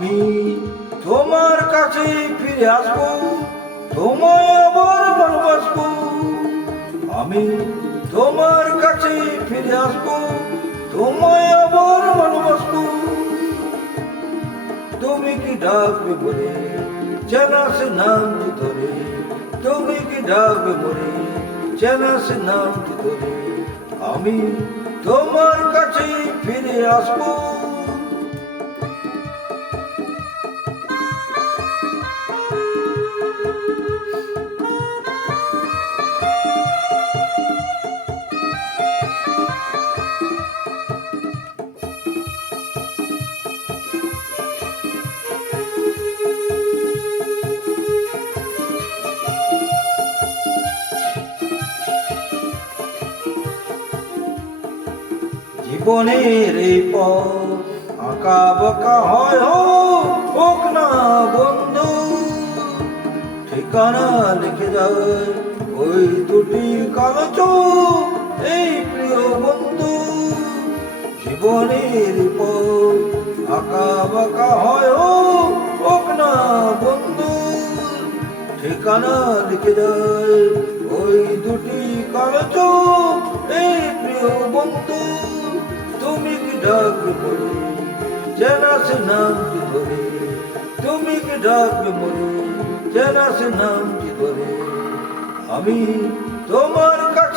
আমি তোমার কাছে ফিরে আসব, তোমায় আবার ভালোবাসবো। আমি তোমার কাছে ফিরে আসব, তোমায় আবার ভালোবাসবো। তুমি কি ডাকবে বলে চেনা সে নামটি ধরে? তুমি কি ডাকবে বলে চেনা সে নামটি ধরে? আমি তোমার কাছে ফিরে আসব। জীবনের এই পথ। আঁকা বাঁকা হয় হোক না বন্ধু। ঠিকানা লিখে যায় ওই দুটি কালো এই প্রিয় বন্ধু। জীবনের পথ, আঁকা বাঁকা হয় হোক না বন্ধু। ঠিকানা লিখে যায় ওই দুটি কালো এই প্রিয় বন্ধু। তুমি কি ডাকবে বলে চেনা সে নামটি ধরে? তুমি কি ডাকবে বলে চেনা সে নামটি ধরে? আমি তোমার কাছে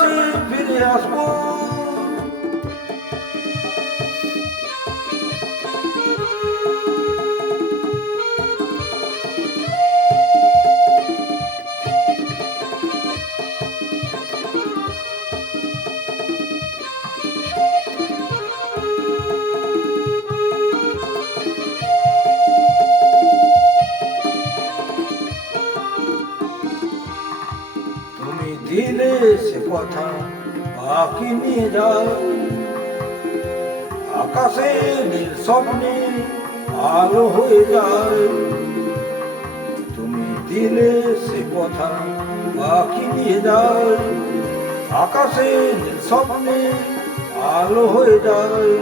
কথা বাকি নিয়ে যাও। আকাশে নীল স্বপ্নে আলো হয়ে যায়। তুমি দিলে সে কথা বাকি নিয়ে যাও। আকাশে নীল স্বপ্নে আলো হয়ে যায়।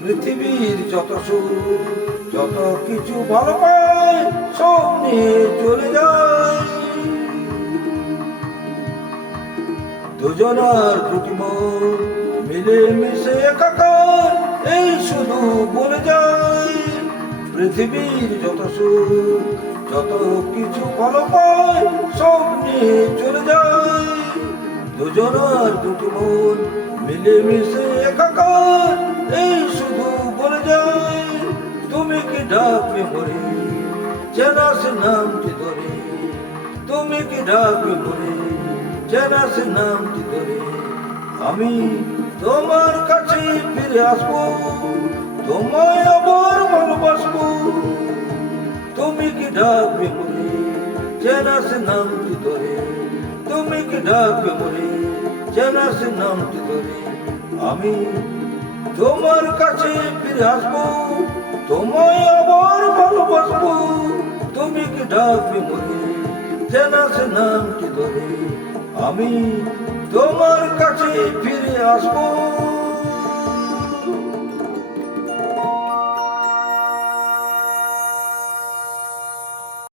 পৃথিবীর যত সুখ, যত কিছু ভালো পায়, সব নিয়ে চলে যায়। দুজনার দুটি মিলে মিশে একাকার, এই শুধু বলে যায়, পৃথিবীর যত সুখ, যত কিছু ভালো পায়, সব নিয়ে চলে যায়। দুজনার দুটি মন মিলে মিশে একাকার, এই শুধু বলে যায়, তুমি কি ডাকবে মরে চেনা সে নামটি ধরে, তুমি কি ডাকবে মরে চেনা নামটি ধরে আমি তোমার কাছে ফিরে আসব, তোমায় আবার ভালোবাসবো। তুমি কি ডাকবে মরে চেনা সে নামটি ধরে তুমি কি ডাকবে মরে চেনা সে নামটি ধরে আমি তোমার কাছে ফিরে আসব, তোমায় আবার ভালোবাসবো। তুমি কি ডাকবে মরে চেনা সে নামটি ধরে আমি তোমার কাছে ফিরে আসব।